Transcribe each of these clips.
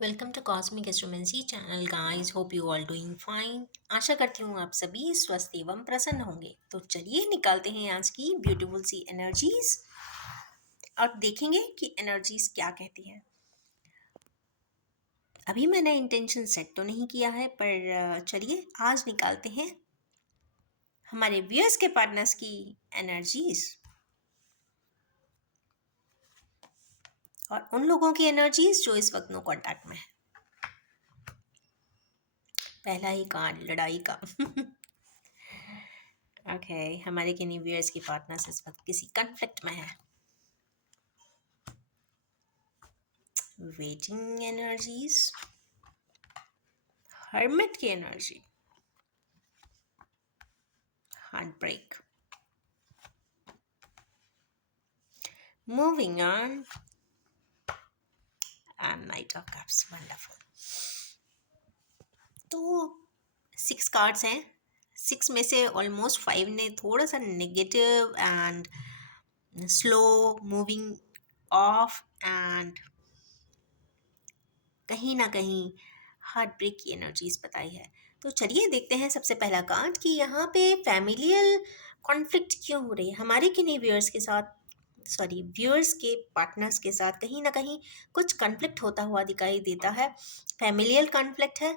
Welcome to Cosmic Astromancy channel guys. Hope you all doing fine. आशा करती हूँ आप सभी स्वस्थ एवं प्रसन्न होंगे। तो चलिए निकालते हैं आज की ब्यूटीफुल सी एनर्जीज और देखेंगे कि एनर्जीज क्या कहती हैं। अभी मैंने इंटेंशन सेट तो नहीं किया है, पर चलिए आज निकालते हैं हमारे व्यूअर्स के पार्टनर्स की एनर्जीज और उन लोगों की एनर्जीज जो इस वक्त नो कॉन्टैक्ट में है। पहला ही कार्ड लड़ाई का। ओके, हमारे किन्हीं व्यूअर्स की पार्टनर्स इस वक्त किसी कन्फ्लिक्ट में है। वेटिंग एनर्जीज, हर्मिट की energy, heart break. Moving on and knight of cups. Wonderful. तो 6 कार्ड्स हैं। 6 में से ऑलमोस्ट 5 ने थोड़ा सा negative and slow moving of and कहीं ना कहीं हार्ट ब्रेक की एनर्जीज बताई है। तो चलिए देखते हैं सबसे पहला कार्ड कि यहाँ पे फैमिलियल कॉन्फ्लिक्ट क्यों हो रही है हमारे किन्हीं व्यूअर्स के साथ। सॉरी, व्यूअर्स के पार्टनर्स के साथ कहीं ना कहीं कुछ कॉन्फ्लिक्ट होता हुआ दिखाई देता है। फैमिलियल कॉन्फ्लिक्ट है।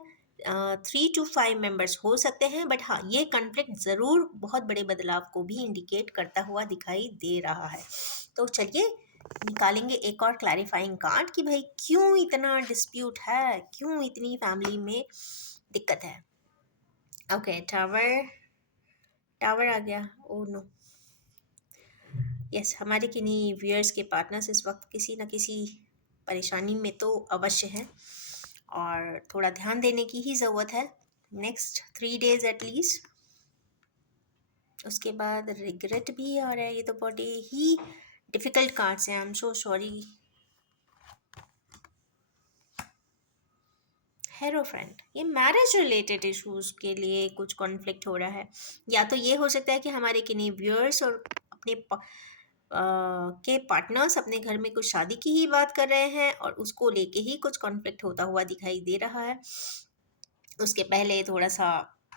3 to 5 मेंबर्स हो सकते हैं, बट हाँ, ये कॉन्फ्लिक्ट ज़रूर बहुत बड़े बदलाव को भी इंडिकेट करता हुआ दिखाई दे रहा है। तो चलिए निकालेंगे एक और क्लैरिफाइंग कार्ड कि भाई क्यों इतना डिस्प्यूट है, क्यों इतनी फैमिली में दिक्कत है। ओके, टावर टावर आ गया। ओ नो, यस, हमारे किन्हीं व्यूअर्स के पार्टनर्स इस वक्त किसी न किसी परेशानी में तो अवश्य हैं और थोड़ा ध्यान देने की ही ज़रूरत है नेक्स्ट 3 days एटलीस्ट। उसके बाद रिग्रेट भी आ रहा है। ये तो बड़े ही डिफ़िकल्ट कार्ड्स हैं। I am so sorry. हेरोफ्रेंट, ये मैरिज रिलेटेड इश्यूज के लिए कुछ कॉन्फ्लिक्ट हो रहा है। या तो ये हो सकता है कि हमारे किन्हीं व्यूअर्स और अपने के पार्टनर्स अपने घर में कुछ शादी की ही बात कर रहे हैं और उसको लेके ही कुछ कॉन्फ्लिक्ट होता हुआ दिखाई दे रहा है। उसके पहले थोड़ा सा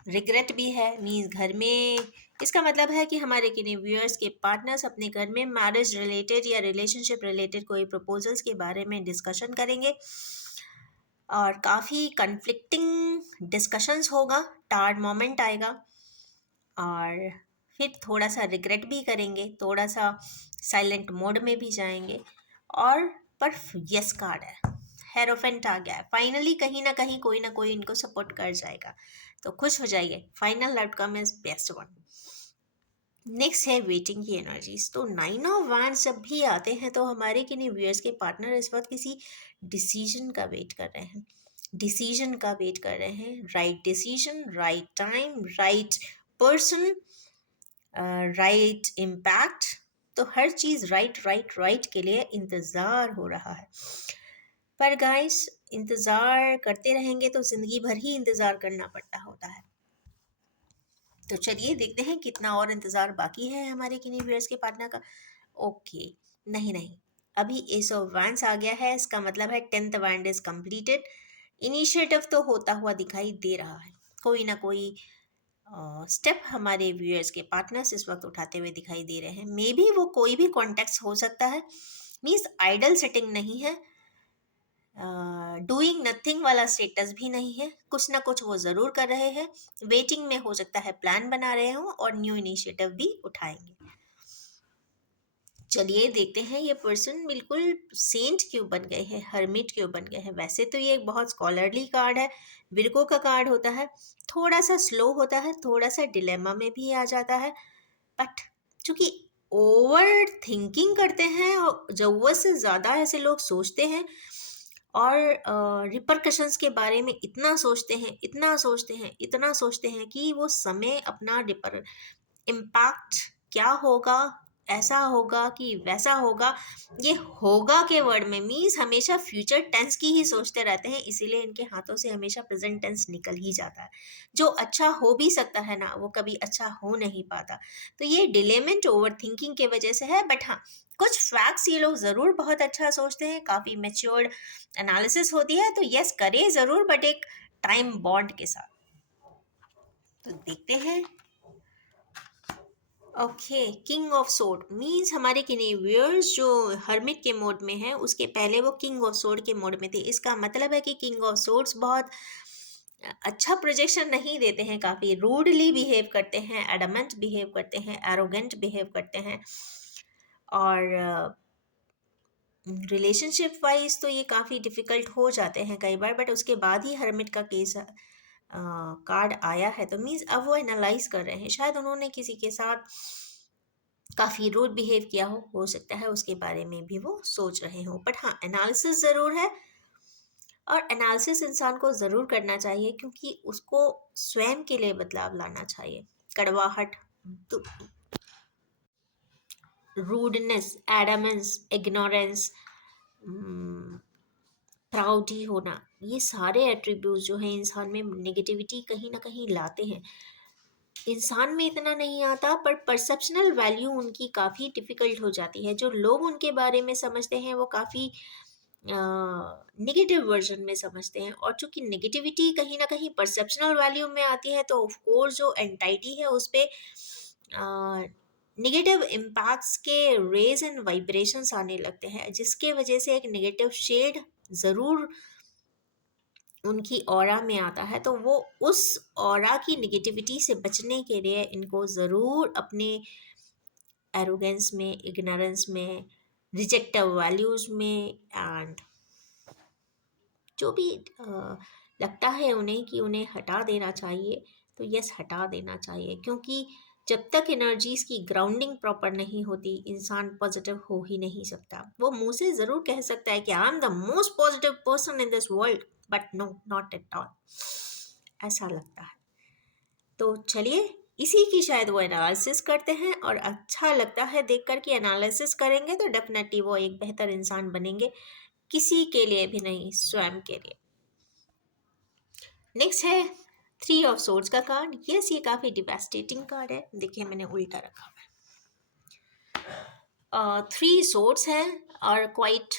रिग्रेट भी है। मीन्स घर में, इसका मतलब है कि हमारे किन्हीं व्यूअर्स के पार्टनर्स अपने घर में मैरिज रिलेटेड या रिलेशनशिप रिलेटेड कोई प्रपोजल्स के बारे में डिस्कशन करेंगे और काफ़ी कन्फ्लिक्टिंग डिस्कशंस होगा। टार्ड मोमेंट आएगा और फिर थोड़ा सा रिग्रेट भी करेंगे, थोड़ा सा साइलेंट मोड में भी जाएंगे। और पर यस कार्ड है, हेरोफेंट आ गया है। फाइनली कहीं ना कोई इनको सपोर्ट कर जाएगा, तो खुश हो जाइए। Final outcome is best one. Next है वेटिंग की एनर्जीज। तो 9 of Wands जब भी आते हैं तो हमारे किन्हीं व्यूअर्स के पार्टनर इस वक्त किसी डिसीजन का वेट कर रहे हैं। डिसीजन का वेट कर रहे हैं। Right decision, right time, right person, right impact. तो हर चीज़ राइट राइट राइट के लिए इंतज़ार हो रहा है। पर गाइस, इंतज़ार करते रहेंगे तो ज़िंदगी भर ही इंतज़ार करना पड़ता होता है। तो चलिए देखते हैं कितना और इंतज़ार बाकी है हमारे किन्हीं व्यूअर्स के पार्टनर का। ओके, नहीं, अभी एस ऑफ वैंड्स आ गया है। इसका मतलब है 10th wand is completed. Initiative तो होता हुआ दिखाई दे रहा है। कोई ना कोई स्टेप हमारे व्यूअर्स के पार्टनर्स इस वक्त उठाते हुए दिखाई दे रहे हैं। मे बी वो कोई भी कॉन्टेक्स्ट हो सकता है। मीन्स आइडल सेटिंग नहीं है, डूइंग नथिंग वाला स्टेटस भी नहीं है। कुछ ना कुछ वो ज़रूर कर रहे हैं। वेटिंग में हो सकता है प्लान बना रहे हों और न्यू इनिशिएटिव भी उठाएंगे। चलिए देखते हैं ये पर्सन बिल्कुल सेंट क्यों बन गए हैं, हर्मिट क्यों बन गए हैं। वैसे तो ये एक बहुत स्कॉलरली कार्ड है, विर्गो का कार्ड होता है। थोड़ा सा स्लो होता है, थोड़ा सा डिलेमा में भी आ जाता है, बट चूंकि ओवर थिंकिंग करते हैं और ज़रूरत से ज़्यादा ऐसे लोग सोचते हैं और रिपरकशंस के बारे में इतना सोचते हैं, इतना सोचते हैं, इतना सोचते हैं कि वो समय अपना रिपर इम्पैक्ट क्या होगा, ऐसा होगा कि वैसा होगा, ये होगा के वर्ड में मीन्स हमेशा फ्यूचर टेंस की ही सोचते रहते हैं, इसीलिए इनके हाथों से हमेशा प्रेजेंट टेंस निकल ही जाता है। जो अच्छा हो भी सकता है ना, वो कभी अच्छा हो नहीं पाता। तो ये डिलेमेंट ओवर थिंकिंग के वजह से है। बट हाँ, कुछ फैक्ट्स ये लोग ज़रूर बहुत अच्छा सोचते हैं, काफ़ी मैच्योर्ड एनालिसिस होती है, तो यस करें ज़रूर, बट एक टाइम बॉन्ड के साथ। तो देखते हैं। Okay, king of sword means हमारे किनेवियर्स जो हर्मिट के मोड में है, उसके पहले वो किंग ऑफ सोर्ड के मोड में थे। इसका मतलब है कि किंग ऑफ सोर्ड्स बहुत अच्छा प्रोजेक्शन नहीं देते हैं, काफ़ी रूडली बिहेव करते हैं, एडमेंट बिहेव करते हैं, एरोगेंट बिहेव करते हैं। और रिलेशनशिप वाइज तो ये काफ़ी डिफ़िकल्ट हो जाते हैं कई बार, बट उसके बाद ही हर्मिट का केस कार्ड आया है, तो मीन्स अब वो एनालाइज कर रहे हैं, शायद उन्होंने किसी के साथ काफ़ी रूड बिहेव किया हो सकता है उसके बारे में भी वो सोच रहे हो। बट हाँ, एनालिसिस ज़रूर है, और एनालिसिस इंसान को ज़रूर करना चाहिए, क्योंकि उसको स्वयं के लिए बदलाव लाना चाहिए। कड़वाहट, रूडनेस, एडमेंस, इग्नोरेंस, प्राउडी होना, ये सारे एट्रीब्यूट्स जो हैं इंसान में नेगेटिविटी कहीं ना कहीं लाते हैं। इंसान में इतना नहीं आता, पर परसेप्शनल वैल्यू उनकी काफ़ी डिफ़िकल्ट हो जाती है। जो लोग उनके बारे में समझते हैं वो काफ़ी नेगेटिव वर्जन में समझते हैं, और चूंकि नेगेटिविटी कहीं ना कहीं परसेप्शनल वैल्यू में आती है, तो ऑफ कोर्स जो एंटाइटी है उस पर नेगेटिव इम्पैक्ट्स के रेज एंड वाइब्रेशंस आने लगते हैं, जिसके वजह से एक नेगेटिव शेड ज़रूर उनकी ऑरा में आता है। तो वो उस ऑरा की नेगेटिविटी से बचने के लिए इनको ज़रूर अपने एरोगेंस में, इग्नोरेंस में, रिजेक्टिव वैल्यूज़ में, एंड जो भी लगता है उन्हें कि उन्हें हटा देना चाहिए, तो यस हटा देना चाहिए। क्योंकि जब तक एनर्जीज की ग्राउंडिंग प्रॉपर नहीं होती, इंसान पॉजिटिव हो ही नहीं सकता। वो मुंह से ज़रूर कह सकता है कि I am the most positive person in this world, but no, not at all, ऐसा लगता है। तो चलिए, इसी की शायद वो एनालिसिस करते हैं, और अच्छा लगता है देखकर कि एनालिसिस करेंगे तो डेफिनेटली वो एक बेहतर इंसान बनेंगे, किसी के लिए भी नहीं, स्वयं के लिए। नेक्स्ट है थ्री ऑफ सोर्ड्स का कार्ड। यस, ये काफ़ी डिवास्टेटिंग कार्ड है। देखिए, मैंने उल्टा रखा हुआ है। थ्री सोर्ड्स है और क्वाइट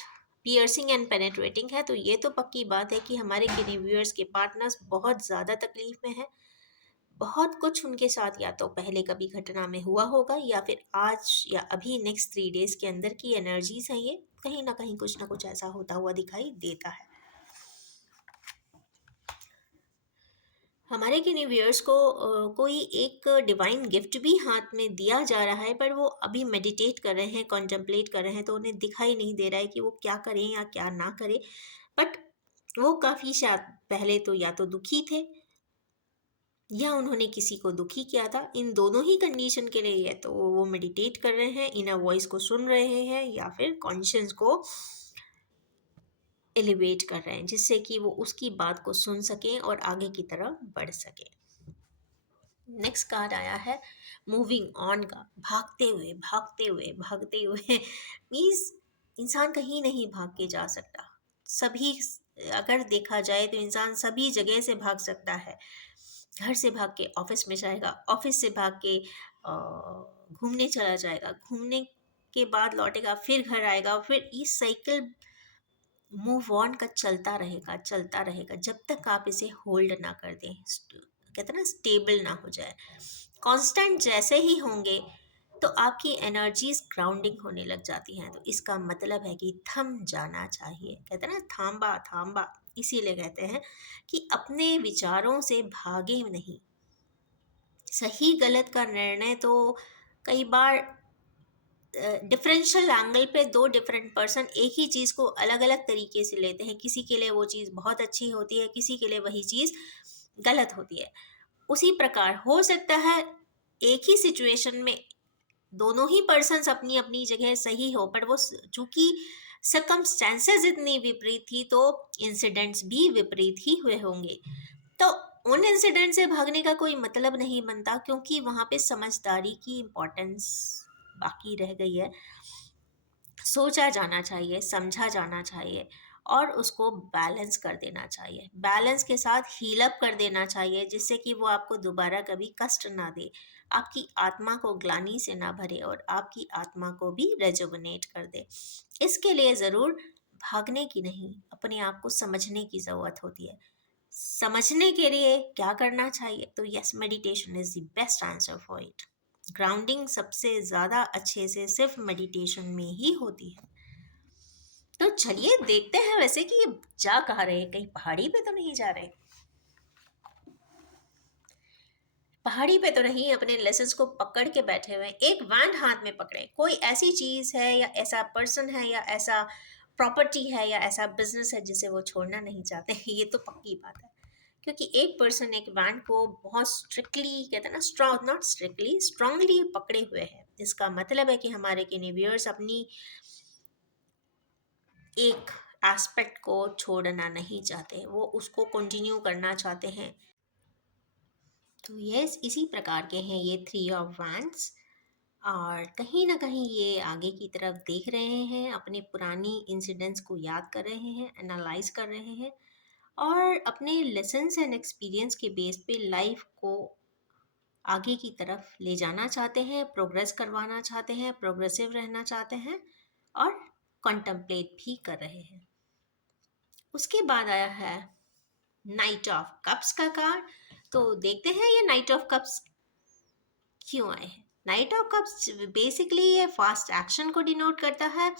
पियर्सिंग एंड पेनेट्रेटिंग है, तो ये तो पक्की बात है कि हमारे किनेवियर्स के पार्टनर्स बहुत ज़्यादा तकलीफ में है। बहुत कुछ उनके साथ या तो पहले कभी घटना में हुआ होगा, या फिर आज या अभी नेक्स्ट 3 डेज के अंदर की एनर्जीज हैं, ये कहीं ना कुछ ऐसा होता हुआ दिखाई देता है। हमारे व्यूअर्स को कोई एक डिवाइन गिफ्ट भी हाथ में दिया जा रहा है, पर वो अभी मेडिटेट कर रहे हैं, कॉन्टेम्पलेट कर रहे हैं, तो उन्हें दिखाई नहीं दे रहा है कि वो क्या करें या क्या ना करें। बट वो काफ़ी शायद पहले तो या तो दुखी थे, या उन्होंने किसी को दुखी किया था। इन दोनों ही कंडीशन के लिए, या तो वो मेडिटेट कर रहे हैं, इनर वॉइस को सुन रहे हैं, या फिर कॉन्शियस को एलिवेट कर रहे हैं, जिससे कि वो उसकी बात को सुन सकें और आगे की तरफ बढ़ सकें। नेक्स्ट कार्ड आया है मूविंग ऑन का। भागते हुए भागते हुए भागते हुए मीन्स इंसान कहीं नहीं भाग के जा सकता। सभी, अगर देखा जाए तो इंसान सभी जगह से भाग सकता है। घर से भाग के ऑफिस में जाएगा, ऑफिस से भाग के घूमने चला जाएगा, घूमने के बाद लौटेगा, फिर घर आएगा, फिर ये साइकिल मूव ऑन का चलता रहेगा, जब तक आप इसे होल्ड ना कर दें, कहते हैं ना, स्टेबल ना हो जाए। कांस्टेंट जैसे ही होंगे तो आपकी एनर्जीज ग्राउंडिंग होने लग जाती हैं, तो इसका मतलब है कि थम जाना चाहिए। कहते हैं ना, थांबा थांबा, इसीलिए कहते हैं कि अपने विचारों से भागे नहीं। सही गलत का निर्णय तो कई बार डिफरेंशियल एंगल पे दो डिफरेंट पर्सन एक ही चीज़ को अलग अलग तरीके से लेते हैं। किसी के लिए वो चीज़ बहुत अच्छी होती है, किसी के लिए वही चीज़ गलत होती है। उसी प्रकार हो सकता है एक ही सिचुएशन में दोनों ही पर्सन्स अपनी अपनी जगह सही हो, पर वो चूंकि सर्कमस्टेंसेस इतनी विपरीत थी, तो इंसिडेंट्स भी विपरीत ही हुए होंगे। तो उन इंसिडेंट से भागने का कोई मतलब नहीं बनता, क्योंकि वहाँ पे समझदारी की इम्पोर्टेंस बाकी रह गई है, सोचा जाना चाहिए, समझा जाना चाहिए और उसको बैलेंस कर देना चाहिए। बैलेंस के साथ हील अप कर देना चाहिए जिससे कि वो आपको दोबारा कभी कष्ट ना दे, आपकी आत्मा को ग्लानि से ना भरे और आपकी आत्मा को भी रेजुवनेट कर दे। इसके लिए ज़रूर भागने की नहीं, अपने आप को समझने की ज़रूरत होती है। समझने के लिए क्या करना चाहिए? तो yes, meditation is the best answer for it. Grounding सबसे ज़्यादा अच्छे से सिर्फ मेडिटेशन में ही होती है। तो चलिए देखते हैं वैसे कि ये जा कहाँ रहे हैं, कहीं पहाड़ी पे तो नहीं जा रहे? पहाड़ी पे तो नहीं, अपने लेसन्स को पकड़ के बैठे हुए हैं, एक वैन हाथ में पकड़े। कोई ऐसी चीज़ है या ऐसा पर्सन है या ऐसा प्रॉपर्टी है या ऐसा बिजनेस है जिसे वो छोड़ना नहीं चाहते ये तो पक्की बात है। क्योंकि एक पर्सन एक वैन को बहुत स्ट्रिक्टली, कहते हैं ना, स्ट्रॉन्ग, नॉट स्ट्रिक्टली, स्ट्रांगली पकड़े हुए है। इसका मतलब है कि हमारे व्यूअर्स अपनी एक एस्पेक्ट को छोड़ना नहीं चाहते, वो उसको कंटिन्यू करना चाहते हैं। तो यस, इसी प्रकार के हैं ये थ्री ऑफ वैंड्स। और कहीं ना कहीं ये आगे की तरफ देख रहे हैं, अपने पुरानी इंसिडेंट्स को याद कर रहे हैं, एनालाइज कर रहे हैं और अपने लेसन्स एंड एक्सपीरियंस के बेस पे लाइफ को आगे की तरफ ले जाना चाहते हैं, प्रोग्रेस करवाना चाहते हैं, प्रोग्रेसिव रहना चाहते हैं और कॉन्टम्पलेट भी कर रहे हैं। उसके बाद आया है नाइट ऑफ कप्स का कार्ड। तो देखते हैं ये नाइट ऑफ कप्स क्यों आए हैं। नाइट ऑफ कप्स बेसिकली ये फास्ट एक्शन को डिनोट करता है,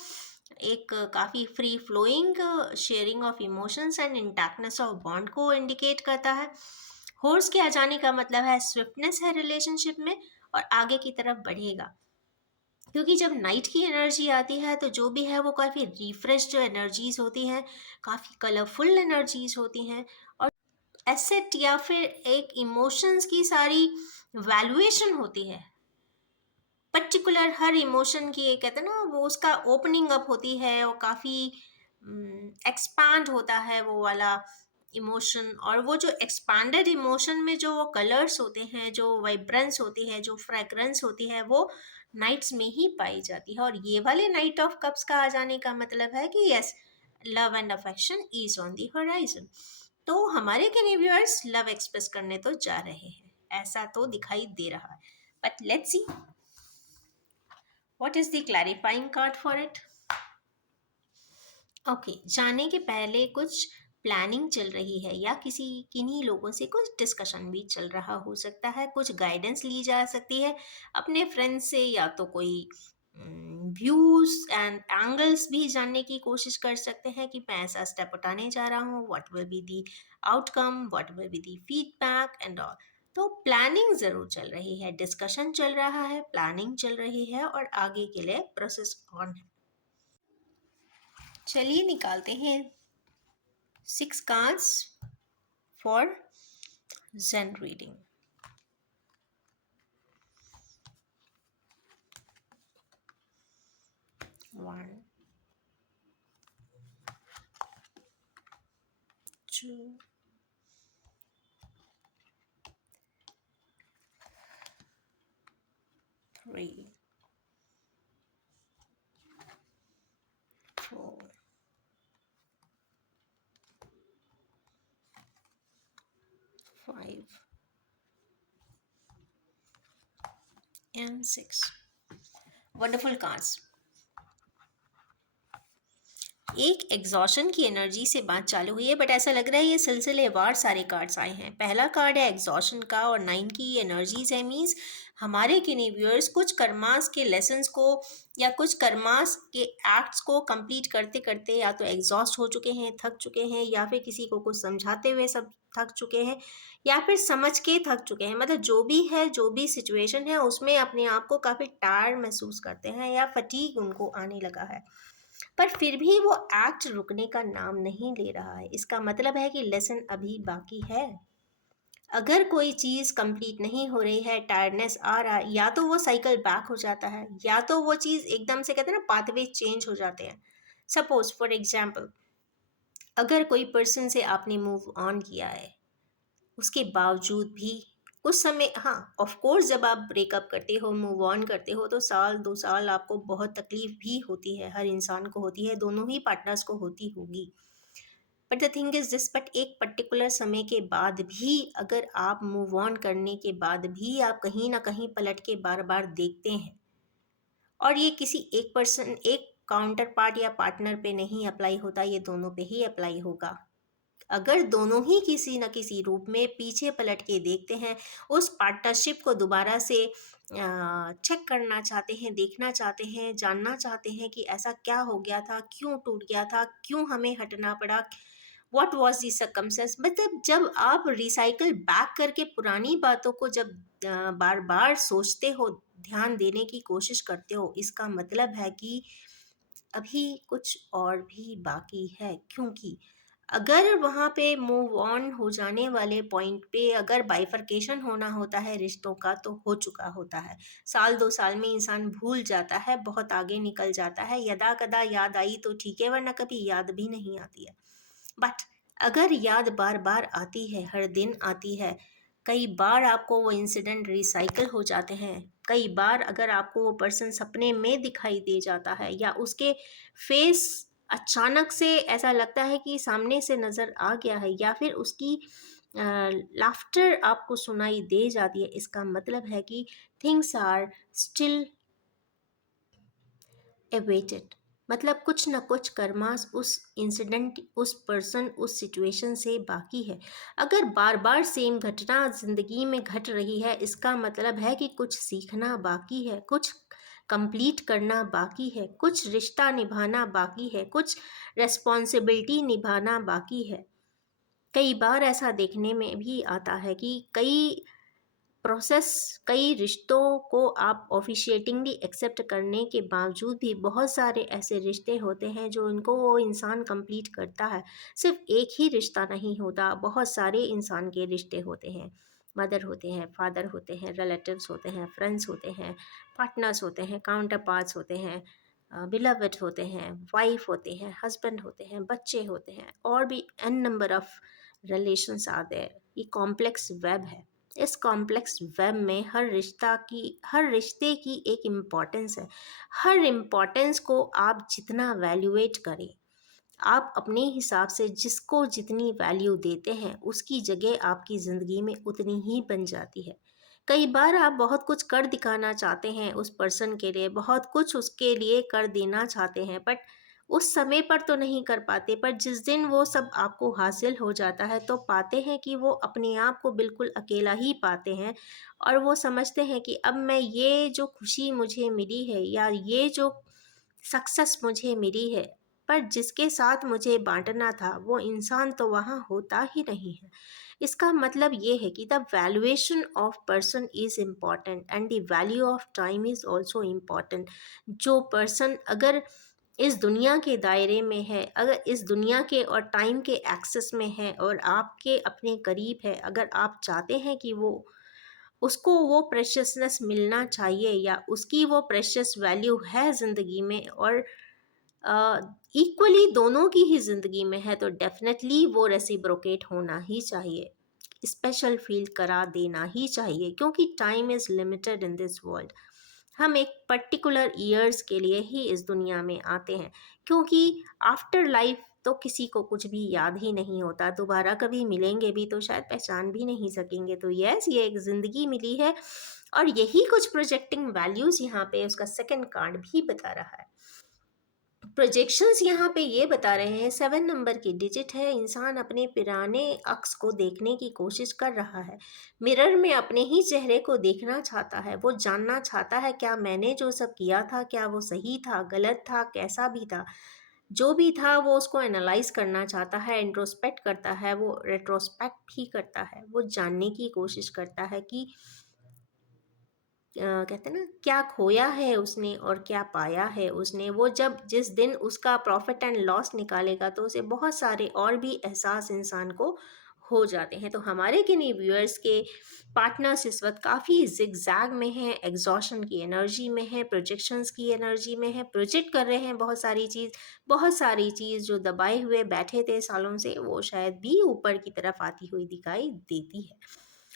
एक काफ़ी free flowing sharing of emotions and intactness of bond को इंडिकेट करता है। हॉर्स के आ जाने का मतलब है स्विफ्टनेस है रिलेशनशिप में और आगे की तरफ बढ़ेगा। क्योंकि जब नाइट की एनर्जी आती है तो जो भी है वो काफ़ी रिफ्रेश जो एनर्जीज होती हैं, काफ़ी कलरफुल एनर्जीज होती हैं और एसेट या फिर एक इमोशंस की सारी वैल्यूएशन होती है। पर्टिकुलर हर इमोशन की एक, कहते हैं ना, वो उसका ओपनिंग अप होती है और काफ़ी एक्सपांड होता है वो वाला इमोशन। और वो जो एक्सपांडेड इमोशन में जो वो कलर्स होते हैं, जो वाइब्रेंस होती है, जो फ्रेग्रेंस होती है, वो नाइट्स में ही पाई जाती है। और ये वाले नाइट ऑफ कप्स का आ जाने का मतलब है कि yes, love and affection is on the horizon. तो हमारे के व्यूअर्स लव एक्सप्रेस करने तो जा रहे हैं, ऐसा तो दिखाई दे रहा है। But let's see what is the clarifying card for it. Okay, जाने के पहले कुछ प्लानिंग चल रही है या किसी किन्हीं लोगों से कुछ डिस्कशन भी चल रहा हो सकता है, कुछ गाइडेंस ली जा सकती है अपने फ्रेंड्स से, या तो कोई व्यूज एंड एंगल्स भी जानने की कोशिश कर सकते हैं कि मैं ऐसा स्टेप उठाने जा रहा हूँ, what will be the outcome, what will be the feedback and all. तो प्लानिंग ज़रूर चल रही है, डिस्कशन चल रहा है, प्लानिंग चल रही है और आगे के लिए प्रोसेस ऑन है। चलिए निकालते हैं 6 cards for Zen reading. 1, 2, 3, 4, 5 and 6. Wonderful cards. एक एग्जॉशन की एनर्जी से बात चालू हुई है, बट ऐसा लग रहा है ये सिलसिलेवार सारे कार्ड्स आए हैं। पहला कार्ड है एग्जॉशन का और 9 की एनर्जीज है, मीन्स हमारे किन्हीं व्यूअर्स कुछ कर्मास के लेसन्स को या कुछ कर्मास के एक्ट्स को कंप्लीट करते करते या तो एग्जॉस्ट हो चुके हैं, थक चुके हैं, या फिर किसी को कुछ समझाते हुए सब थक चुके हैं, या फिर समझ के थक चुके हैं। मतलब जो भी है, जो भी सिचुएशन है, उसमें अपने आप को काफ़ी टायर्ड महसूस करते हैं या फटीग उनको आने लगा है, पर फिर भी वो एक्ट रुकने का नाम नहीं ले रहा है। इसका मतलब है कि लेसन अभी बाकी है। अगर कोई चीज़ कंप्लीट नहीं हो रही है, टायर्डनेस आ रहा है, या तो वो साइकिल बैक हो जाता है या तो वो चीज़ एकदम से, कहते हैं ना, पाथवे चेंज हो जाते हैं। सपोज फॉर एग्जाम्पल, अगर कोई पर्सन से आपने मूव ऑन किया है, उसके बावजूद भी उस समय हाँ, ऑफ कोर्स जब आप ब्रेकअप करते हो, मूव ऑन करते हो तो साल 2 साल आपको बहुत तकलीफ़ भी होती है, हर इंसान को होती है, दोनों ही पार्टनर्स को होती होगी। But the thing is this, but एक पर्टिकुलर समय के बाद भी अगर आप मूव ऑन करने के बाद भी आप कहीं न कहीं पलट के बार-बार देखते हैं, और ये किसी एक पर्सन, एक काउंटर पार्ट या पार्टनर पे नहीं अप्लाई होता, ये दोनों पे ही अप्लाई होगा। अगर दोनों ही किसी न किसी रूप में पीछे पलट के देखते हैं, उस पार्टनरशिप को दोबारा से चेक करना चाहते हैं, देखना चाहते हैं, जानना चाहते हैं कि ऐसा क्या हो गया था, क्यों टूट गया था, क्यों हमें हटना पड़ा, व्हाट वाज दी सर्कमस्टेंस, मतलब जब आप रिसाइकल बैक करके पुरानी बातों को जब बार बार सोचते हो, ध्यान देने की कोशिश करते हो, इसका मतलब है कि अभी कुछ और भी बाकी है। क्योंकि अगर वहाँ पे मूव ऑन हो जाने वाले पॉइंट पे अगर बाइफरकेशन होना होता है रिश्तों का, तो हो चुका होता है। साल 2 साल में इंसान भूल जाता है, बहुत आगे निकल जाता है। यदा-कदा याद आई तो ठीक है, वरना कभी याद भी नहीं आती है। बट अगर याद बार-बार आती है, हर दिन आती है, कई बार आपको वो इंसिडेंट रिसाइकिल हो जाते हैं, कई बार अगर आपको वो पर्सन सपने में दिखाई दे जाता है या उसके फेस अचानक से ऐसा लगता है कि सामने से नज़र आ गया है, या फिर उसकी लाफ्टर आपको सुनाई दे जाती है, इसका मतलब है कि थिंग्स आर स्टिल अवेटेड। मतलब कुछ न कुछ कर्मास उस इंसिडेंट, उस पर्सन, उस सिचुएशन से बाकी है। अगर बार बार सेम घटना ज़िंदगी में घट रही है, इसका मतलब है कि कुछ सीखना बाकी है, कुछ कंप्लीट करना बाकी है, कुछ रिश्ता निभाना बाकी है, कुछ रेस्पॉन्सिबिलिटी निभाना बाकी है। कई बार ऐसा देखने में भी आता है कि कई प्रोसेस, कई रिश्तों को आप ऑफिशिएटिंगली एक्सेप्ट करने के बावजूद भी बहुत सारे ऐसे रिश्ते होते हैं जो उनको वो इंसान कंप्लीट करता है। सिर्फ एक ही रिश्ता नहीं होता, बहुत सारे इंसान के रिश्ते होते हैं। मदर होते हैं, फादर होते हैं, रिलेटिव्स होते हैं, फ्रेंड्स होते हैं, पार्टनर्स होते हैं, काउंटर पार्ट्स होते हैं, बिलवड होते हैं, वाइफ होते हैं, हस्बैंड होते हैं, बच्चे होते हैं, और भी an number of relations are there. ये कॉम्प्लेक्स वेब है। इस कॉम्प्लेक्स वेब में हर रिश्ते की एक इम्पॉर्टेंस है। हर इम्पॉर्टेंस को आप जितना वैल्यूएट करें, आप अपने हिसाब से जिसको जितनी वैल्यू देते हैं, उसकी जगह आपकी ज़िंदगी में उतनी ही बन जाती है। कई बार आप बहुत कुछ कर दिखाना चाहते हैं उस पर्सन के लिए, बहुत कुछ उसके लिए कर देना चाहते हैं, बट उस समय पर तो नहीं कर पाते, पर जिस दिन वो सब आपको हासिल हो जाता है तो पाते हैं कि वो अपने आप को बिल्कुल अकेला ही पाते हैं, और वो समझते हैं कि अब मैं ये जो खुशी मुझे मिली है या ये जो सक्सेस मुझे मिली है, पर जिसके साथ मुझे बाँटना था, वो इंसान तो वहाँ होता ही नहीं है। इसका मतलब ये है कि the valuation of person is important and the value of time is also important. जो पर्सन अगर इस दुनिया के दायरे में है, अगर इस दुनिया के और टाइम के एक्सेस में है और आपके अपने करीब है, अगर आप चाहते हैं कि वो उसको वो प्रेशियसनेस मिलना चाहिए या उसकी वो प्रेशियस वैल्यू है ज़िंदगी में, और इक्वली दोनों की ही ज़िंदगी में है, तो डेफिनेटली वो रेसिप्रोकेट होना ही चाहिए, स्पेशल फील करा देना ही चाहिए, क्योंकि time is limited in this world. हम एक पर्टिकुलर ईयर्स के लिए ही इस दुनिया में आते हैं, क्योंकि आफ्टर लाइफ तो किसी को कुछ भी याद ही नहीं होता, दोबारा कभी मिलेंगे भी तो शायद पहचान भी नहीं सकेंगे। तो यस, ये एक ज़िंदगी मिली है, और यही कुछ प्रोजेक्टिंग वैल्यूज़ यहाँ पे उसका सेकंड कार्ड भी बता रहा है। प्रोजेक्शंस यहाँ पे ये बता रहे हैं, 7 नंबर की डिजिट है, इंसान अपने पुराने अक्स को देखने की कोशिश कर रहा है। मिरर में अपने ही चेहरे को देखना चाहता है, वो जानना चाहता है क्या मैंने जो सब किया था, क्या वो सही था, गलत था, कैसा भी था। जो भी था वो उसको एनालाइज़ करना चाहता है, इंट्रोस्पेक्ट करता है, वो रेट्रोस्पेक्ट भी करता है। वो जानने की कोशिश करता है कि कहते हैं ना, क्या खोया है उसने और क्या पाया है उसने। वो जब जिस दिन उसका प्रॉफिट एंड लॉस निकालेगा तो उसे बहुत सारे और भी एहसास इंसान को हो जाते हैं। तो हमारे किन्हीं व्यूअर्स के पार्टनर्स इस वक्त काफ़ी जिगजैग में हैं, एग्जॉशन की एनर्जी में है, प्रोजेक्शंस की एनर्जी में है, प्रोजेक्ट कर रहे हैं बहुत सारी चीज़ जो दबाए हुए बैठे थे सालों से, वो शायद भी ऊपर की तरफ आती हुई दिखाई देती है।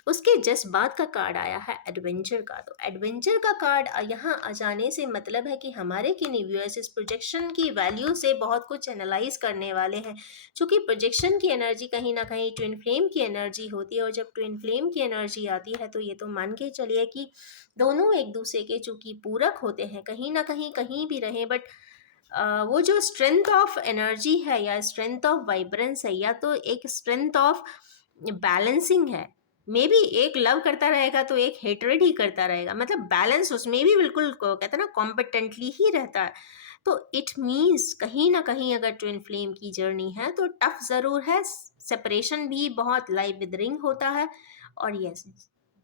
उसके जस्ट बाद का कार्ड आया है एडवेंचर का। तो एडवेंचर का कार्ड यहाँ आ जाने से मतलब है कि हमारे किन्हीं व्यूअर्स इस प्रोजेक्शन की वैल्यू से बहुत कुछ एनालाइज करने वाले हैं। क्योंकि प्रोजेक्शन की एनर्जी कहीं ना कहीं ट्विन फ्लेम की एनर्जी होती है, और जब ट्विन फ्लेम की एनर्जी आती है तो ये तो मान के चलिए कि दोनों एक दूसरे के चूंकि पूरक होते हैं, कहीं ना कहीं कहीं भी रहे, बट वो जो स्ट्रेंथ ऑफ एनर्जी है या स्ट्रेंथ ऑफ वाइब्रेंस है या तो एक स्ट्रेंथ ऑफ बैलेंसिंग है। मे बी एक लव करता रहेगा तो एक हेटरेड ही करता रहेगा, मतलब बैलेंस उसमें भी बिल्कुल कहते हैं ना कॉम्पिटेंटली ही रहता है। तो इट मीन्स कहीं ना कहीं अगर ट्विन फ्लेम की जर्नी है तो टफ ज़रूर है, सेपरेशन भी बहुत लाइफ विदरिंग होता है। और यस,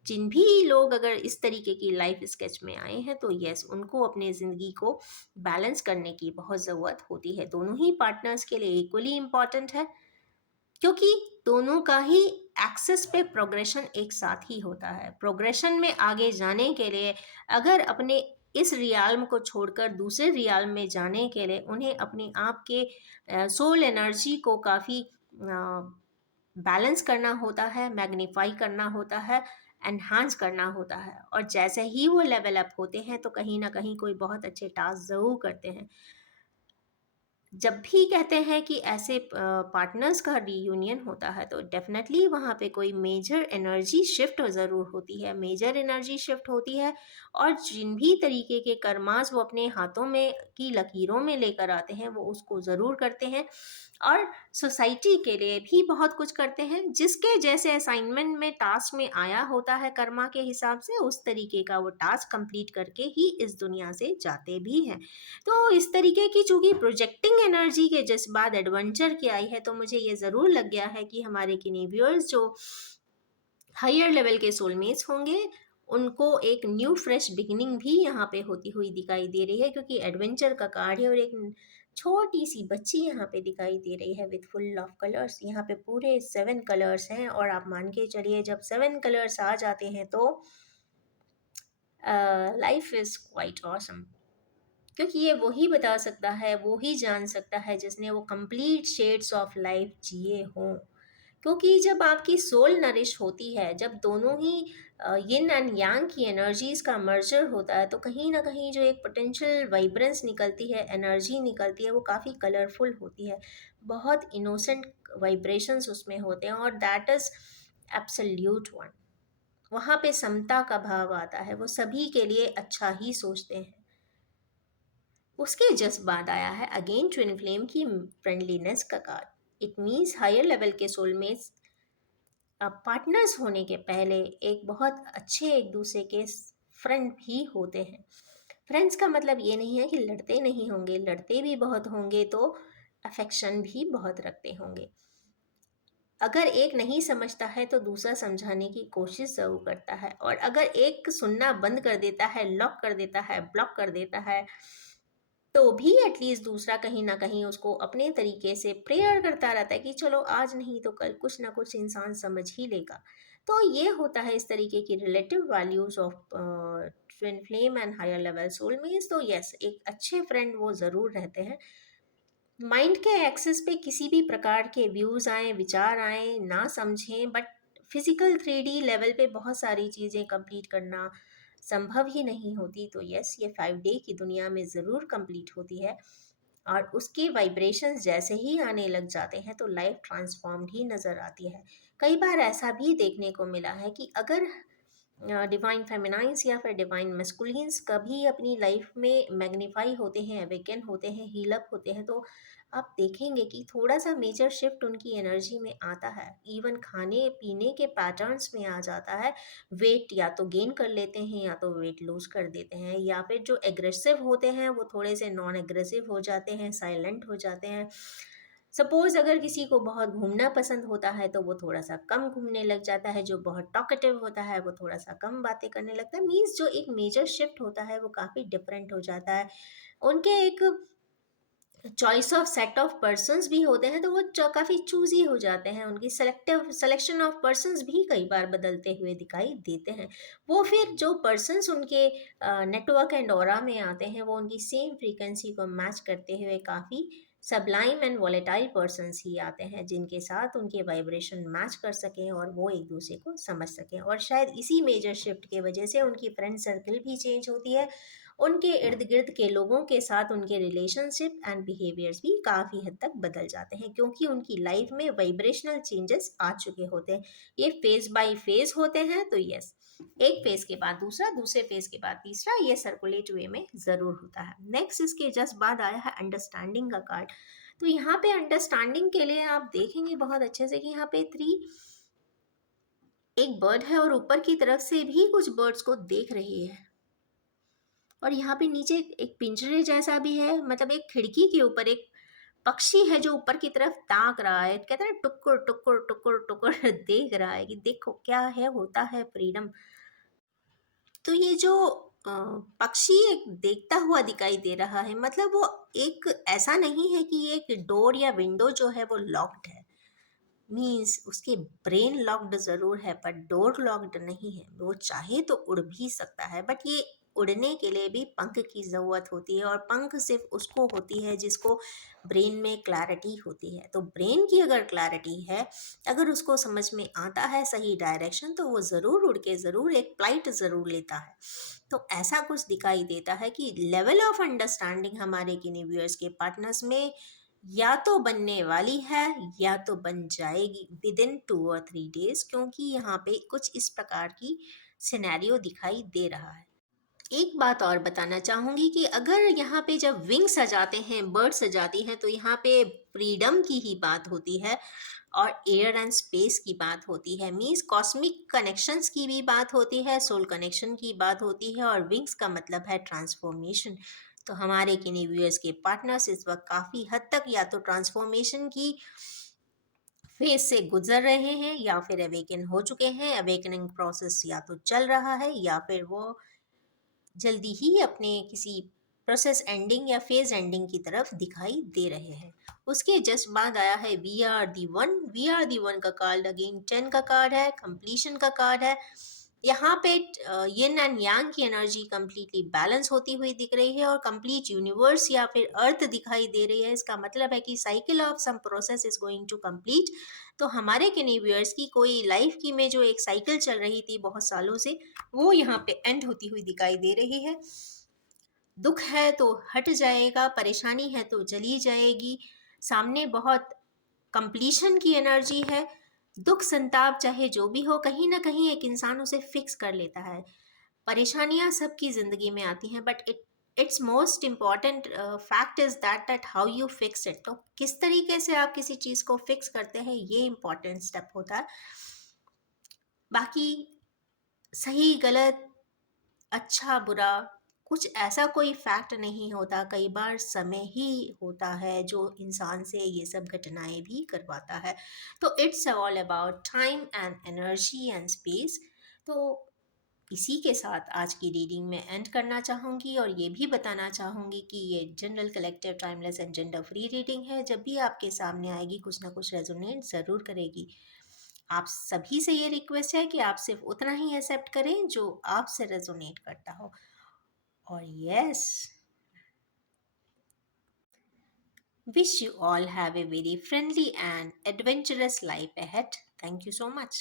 जिन भी लोग अगर इस तरीके की लाइफ स्केच में आए हैं तो यस, उनको अपने ज़िंदगी को बैलेंस करने की बहुत ज़रूरत होती है। दोनों ही पार्टनर्स के लिए इक्वली इम्पॉर्टेंट है, क्योंकि दोनों का ही एक्सेस पे प्रोग्रेशन एक साथ ही होता है। प्रोग्रेशन में आगे जाने के लिए अगर अपने इस रियाल्म को छोड़कर दूसरे रियाल्म में जाने के लिए उन्हें अपने आप के सोल एनर्जी को काफ़ी बैलेंस करना होता है, मैग्नीफाई करना होता है, एनहांस करना होता है। और जैसे ही वो लेवल अप होते हैं तो कहीं ना कहीं कोई बहुत अच्छे टास्क ज़रूर करते हैं। जब भी कहते हैं कि ऐसे पार्टनर्स का रीयूनियन होता है तो डेफिनेटली वहाँ पे कोई मेजर एनर्जी शिफ्ट ज़रूर होती है, मेजर एनर्जी शिफ्ट होती है। और जिन भी तरीके के कर्मास वो अपने हाथों में की लकीरों में लेकर आते हैं वो उसको ज़रूर करते हैं, और सोसाइटी के लिए भी बहुत कुछ करते हैं। जिसके जैसे असाइनमेंट में टास्क में आया होता है कर्मा के हिसाब से, उस तरीके का वो टास्क कंप्लीट करके ही इस दुनिया से जाते भी हैं। तो इस तरीके की चूंकि प्रोजेक्टिंग एनर्जी के जिस बाद एडवेंचर की आई है तो मुझे ये ज़रूर लग गया है कि हमारे किन्हीं व्यूअर्स जो हायर लेवल के सोलमेट्स होंगे उनको एक न्यू फ्रेश बिगिनिंग भी यहाँ पे होती हुई दिखाई दे रही है, क्योंकि एडवेंचर का कार्ड है और एक छोटी सी बच्ची यहाँ पे दिखाई दे रही है विद फुल ऑफ कलर्स। यहाँ पे पूरे 7 कलर्स हैं, और आप मान के चलिए जब 7 कलर्स आ जाते हैं तो लाइफ इज़ क्वाइट ऑसम। क्योंकि ये वही बता सकता है, वो ही जान सकता है जिसने वो कंप्लीट शेड्स ऑफ लाइफ जिए हों। क्योंकि जब आपकी सोल नरिश होती है, जब दोनों ही यिन एंड यांग की एनर्जीज का मर्जर होता है तो कहीं ना कहीं जो एक पोटेंशियल वाइब्रेंस निकलती है, एनर्जी निकलती है, वो काफ़ी कलरफुल होती है। बहुत इनोसेंट वाइब्रेशंस उसमें होते हैं, और दैट इज़ एब्सोल्यूट वन। वहाँ पे समता का भाव आता है, वो सभी के लिए अच्छा ही सोचते हैं। उसके जस्ट बाद आया है अगेन ट्विन फ्लेम की फ्रेंडलीनेस का card. It means higher level के सोलमेट्स पार्टनर्स होने के पहले एक बहुत अच्छे एक दूसरे के फ्रेंड भी होते हैं। फ्रेंड्स का मतलब ये नहीं है कि लड़ते नहीं होंगे, लड़ते भी बहुत होंगे, तो अफेक्शन भी बहुत रखते होंगे। अगर एक नहीं समझता है तो दूसरा समझाने की कोशिश ज़रूर करता है, और अगर एक सुनना बंद कर देता है, लॉक कर देता है, ब्लॉक कर देता है, तो भी एटलीस्ट दूसरा कहीं ना कहीं उसको अपने तरीके से प्रेयर करता रहता है कि चलो आज नहीं तो कल कुछ ना कुछ इंसान समझ ही लेगा। तो ये होता है इस तरीके की relative values of twin flame and higher level soulmates. तो यस, एक अच्छे फ्रेंड वो ज़रूर रहते हैं। माइंड के एक्सेस पे किसी भी प्रकार के व्यूज़ आए, विचार आए, ना समझें, बट फिजिकल 3D लेवल पे बहुत सारी चीज़ें कंप्लीट करना संभव ही नहीं होती। तो यस, ये 5 डे की दुनिया में ज़रूर कंप्लीट होती है, और उसके वाइब्रेशंस जैसे ही आने लग जाते हैं तो लाइफ ट्रांसफॉर्म्ड ही नज़र आती है। कई बार ऐसा भी देखने को मिला है कि अगर डिवाइन फेमिनाइंस या फिर डिवाइन मस्कुलिन्स कभी अपनी लाइफ में मैग्नीफाई होते हैं, अवेकन होते हैं, हील अप होते हैं, तो आप देखेंगे कि थोड़ा सा मेजर शिफ्ट उनकी एनर्जी में आता है। इवन खाने पीने के पैटर्न्स में आ जाता है। वेट या तो गेन कर लेते हैं या तो वेट लूज कर देते हैं, या फिर जो एग्रेसिव होते हैं वो थोड़े से नॉन एग्रेसिव हो जाते हैं, साइलेंट हो जाते हैं। सपोज अगर किसी को बहुत घूमना पसंद होता है तो वो थोड़ा सा कम घूमने लग जाता है, जो बहुत टॉकेटिव होता है वो थोड़ा सा कम बातें करने लगता है। मीन्स जो एक मेजर शिफ्ट होता है वो काफ़ी डिफरेंट हो जाता है। उनके एक choice of set of persons भी होते हैं तो वो काफ़ी चूजी हो जाते हैं। उनकी सेलेक्टिव सिलेक्शन ऑफ पर्सन्स भी कई बार बदलते हुए दिखाई देते हैं। वो फिर जो पर्सन्स उनके नेटवर्क एंड ऑरा में आते हैं वो उनकी सेम फ्रीक्वेंसी को मैच करते हुए काफ़ी सबलाइम एंड वॉलेटाइल पर्सन्स ही आते हैं जिनके साथ उनके वाइब्रेशन मैच कर सकें और वो एक दूसरे को समझ सकें, और शायद इसी मेजर शिफ्ट के वजह से उनकी फ्रेंड सर्कल भी चेंज होती है। उनके इर्द गिर्द के लोगों के साथ उनके रिलेशनशिप एंड बिहेवियर्स भी काफ़ी हद तक बदल जाते हैं, क्योंकि उनकी लाइफ में वाइब्रेशनल चेंजेस आ चुके होते हैं। ये फेज बाय फेज होते हैं, तो यस, एक फेज के बाद दूसरा, दूसरे फेज के बाद तीसरा, ये सर्कुलेट वे में ज़रूर होता है। नेक्स्ट इसके जस्ट बाद आया है अंडरस्टैंडिंग का कार्ड। तो यहाँ पे अंडरस्टैंडिंग के लिए आप देखेंगे बहुत अच्छे से कि यहाँ पे थ्री, एक बर्ड है और ऊपर की तरफ से भी कुछ बर्ड्स को देख रही है, और यहाँ पे नीचे एक पिंजरे जैसा भी है, मतलब एक खिड़की के ऊपर एक पक्षी है जो ऊपर की तरफ ताक रहा है, कहते हैं टुकुर टुकुर टुकुर टुकुर देख रहा है कि देखो क्या है, होता है फ्रीडम। तो ये जो पक्षी एक देखता हुआ दिखाई दे रहा है, मतलब वो एक ऐसा नहीं है कि एक डोर या विंडो जो है वो लॉक्ड है, मीन्स उसके ब्रेन लॉक्ड ज़रूर है पर डोर लॉक्ड नहीं है। वो चाहे तो उड़ भी सकता है, बट ये उड़ने के लिए भी पंख की ज़रूरत होती है, और पंख सिर्फ उसको होती है जिसको ब्रेन में क्लैरिटी होती है। तो ब्रेन की अगर क्लैरिटी है, अगर उसको समझ में आता है सही डायरेक्शन, तो वो ज़रूर उड़ के ज़रूर एक फ्लाइट ज़रूर लेता है। तो ऐसा कुछ दिखाई देता है कि लेवल ऑफ अंडरस्टैंडिंग हमारे किन्हीं व्यूअर्स के पार्टनर्स में या तो बनने वाली है या तो बन जाएगी विद इन 2 और 3 डेज, क्योंकि यहाँ पे कुछ इस प्रकार की सिनेरियो दिखाई दे रहा है। एक बात और बताना चाहूँगी कि अगर यहाँ पे जब विंग सजाते हैं, बर्ड सजाती हैं, तो यहाँ पे फ्रीडम की ही बात होती है और एयर एंड स्पेस की बात होती है, मीन्स कॉस्मिक कनेक्शंस की भी बात होती है, सोल कनेक्शन की बात होती है, और विंग्स का मतलब है ट्रांसफॉर्मेशन। तो हमारे किन्हीं व्यूअर्स के पार्टनर्स इस वक्त काफ़ी हद तक या तो ट्रांसफॉर्मेशन की फेज से गुजर रहे हैं या फिर अवेकन हो चुके हैं। अवेकनिंग प्रोसेस या तो चल रहा है या फिर वो जल्दी ही अपने किसी प्रोसेस एंडिंग या फेज एंडिंग की तरफ दिखाई दे रहे हैं। उसके जस्ट बाद आया है we are the one. We are the one का कार्ड अगेन 10 का कार्ड है, कंप्लीशन का कार्ड है। यहाँ पे यिन एंड यांग की एनर्जी कंप्लीटली बैलेंस होती हुई दिख रही है, और कंप्लीट यूनिवर्स या फिर अर्थ दिखाई दे रही है। इसका मतलब है कि cycle of some process is going to complete. तो हमारे किन्हीं व्यूअर्स की कोई लाइफ की में जो एक साइकिल चल रही थी बहुत सालों से, वो यहाँ पे एंड होती हुई दिखाई दे रही है। दुख है तो हट जाएगा, परेशानी है तो चली जाएगी। सामने बहुत कंप्लीशन की एनर्जी है। दुख संताप चाहे जो भी हो, कहीं ना कहीं एक इंसान उसे फिक्स कर लेता है। परेशानियां सबकी ज़िंदगी में आती हैं, but it's most important fact is that how you fix it. तो किस तरीके से आप किसी चीज़ को फिक्स करते हैं, ये इम्पॉर्टेंट स्टेप होता है। बाकी सही गलत, अच्छा बुरा, कुछ ऐसा कोई फैक्ट नहीं होता। कई बार समय ही होता है जो इंसान से ये सब घटनाएं भी करवाता है। तो it's all about time and energy and space. तो इसी के साथ आज की रीडिंग में एंड करना चाहूँगी, और ये भी बताना चाहूँगी कि ये general collective timeless and gender free reading है। जब भी आपके सामने आएगी कुछ ना कुछ रेजोनेट ज़रूर करेगी। आप सभी से ये रिक्वेस्ट है कि आप सिर्फ उतना ही एक्सेप्ट करें जो आपसे रेजोनेट करता हो। और yes, wish you all have a very friendly and adventurous life ahead. Thank you so much.